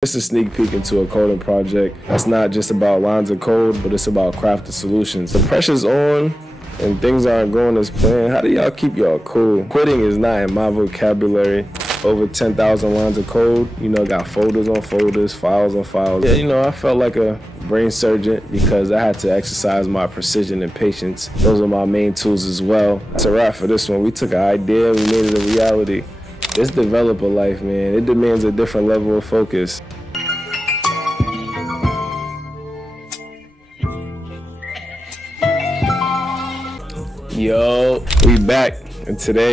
It's a sneak peek into a coding project. That's not just about lines of code, but it's about crafted solutions. The pressure's on and things aren't going as planned. How do y'all keep y'all cool? Quitting is not in my vocabulary. Over 10,000 lines of code, got folders on folders, files on files. Yeah, I felt like a brain surgeon because I had to exercise my precision and patience. Those are my main tools as well. That's a wrap for this one. We took an idea, we made it a reality. This developer life, man, it demands a different level of focus. Yo, we back, and today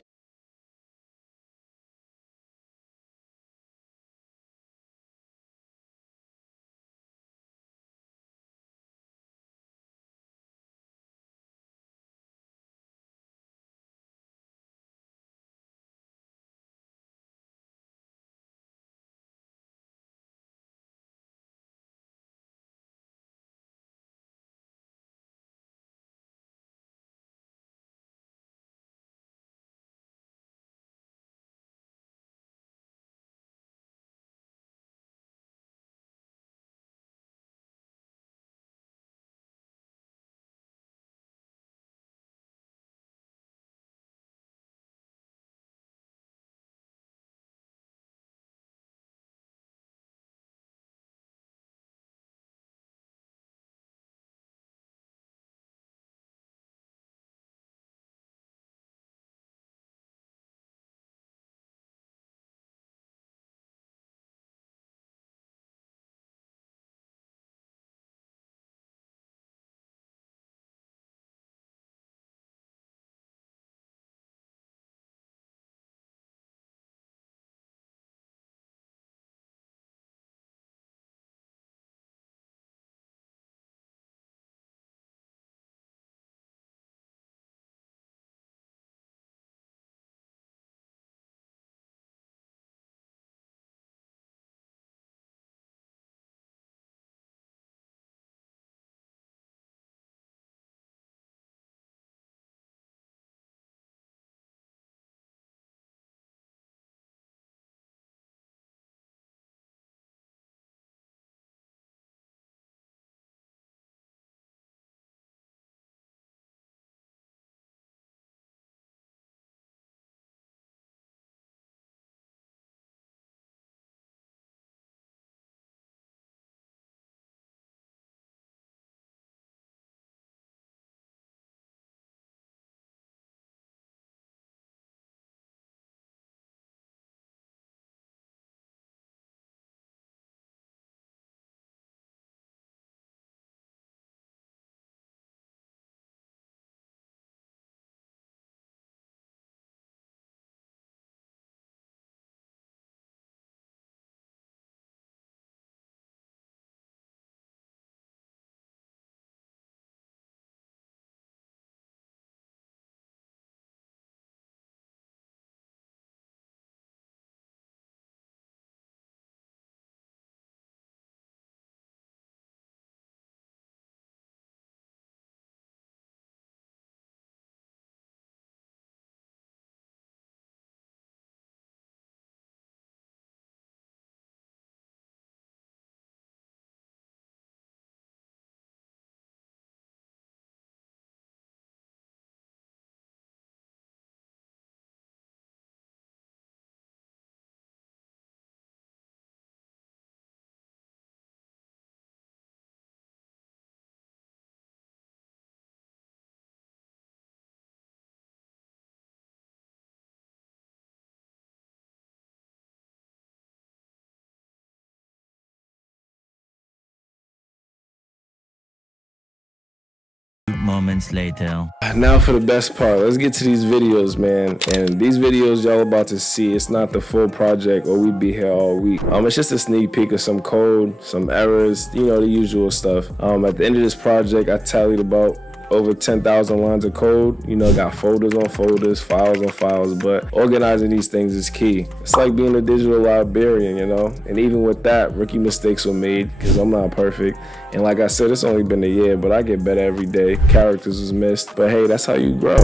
Moments later. Now for the best part. Let's get to these videos, man. And these videos y'all about to see, it's not the full project or we'd be here all week. It's just a sneak peek of some code, some errors, the usual stuff. At the end of this project, I tallied about over 10,000 lines of code. Got folders on folders, files on files, but organizing these things is key. It's like being a digital librarian, And even with that, rookie mistakes were made because I'm not perfect. And like I said, it's only been a year, but I get better every day. Characters was missed, but hey, that's how you grow.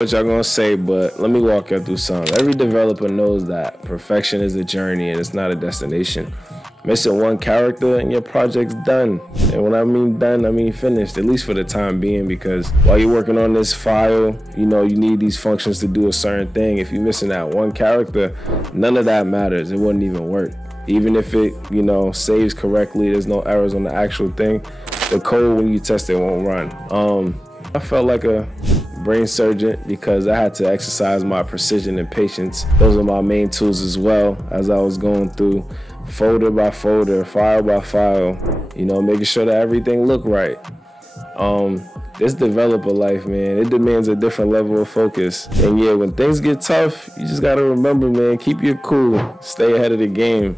What y'all gonna say, but let me walk you through something. Every developer knows that perfection is a journey and it's not a destination. Missing one character and your project's done. And when I mean done, I mean finished, at least for the time being, because while you're working on this file, you know, you need these functions to do a certain thing. If you're missing that one character, none of that matters. It wouldn't even work. Even if it, you know, saves correctly, there's no errors on the actual thing, the code when you test it won't run. I felt like a brain surgeon because I had to exercise my precision and patience. Those are my main tools as well as I was going through folder by folder, file by file, you know, making sure that everything looked right. This developer life, man, it demands a different level of focus. And yeah, when things get tough, you just gotta remember, man, keep your cool, stay ahead of the game.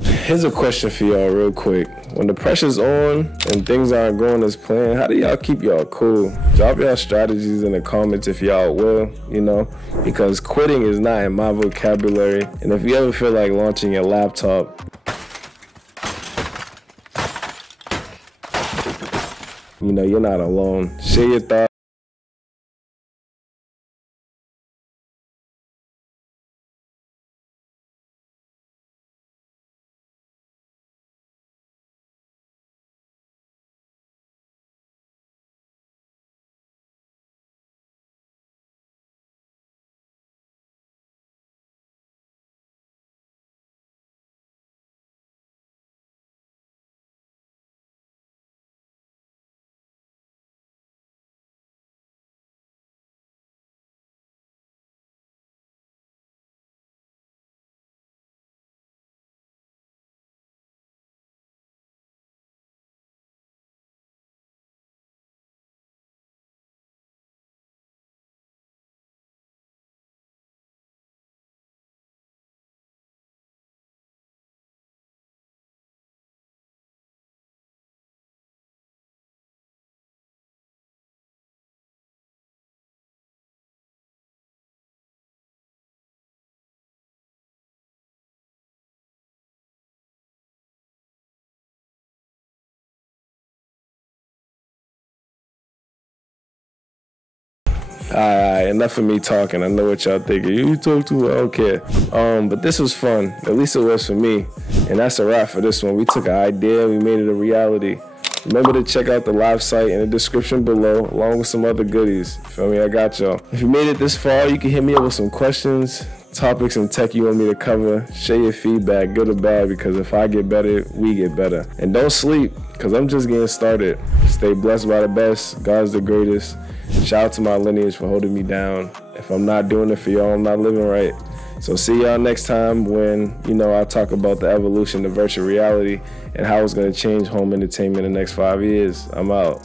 Here's a question for y'all real quick. When the pressure's on and things aren't going as planned, how do y'all keep y'all cool? Drop y'all strategies in the comments if y'all will, you know, because quitting is not in my vocabulary. And if you ever feel like launching your laptop, you know, you're not alone. Share your thoughts. Alright, enough of me talking. I know what y'all thinking. You talk too well, I don't care. But this was fun. At least it was for me. And that's a wrap for this one. We took an idea, we made it a reality. Remember to check out the live site in the description below, along with some other goodies. Feel me? I got y'all. If you made it this far, you can hit me up with some questions, topics and tech you want me to cover. Share your feedback, good or bad, because if I get better, we get better. And don't sleep, because I'm just getting started. Stay blessed by the best. God's the greatest. Shout out to my lineage for holding me down. If I'm not doing it for y'all, I'm not living right. So see y'all next time when, you know, I talk about the evolution of virtual reality and how it's going to change home entertainment in the next 5 years. I'm out.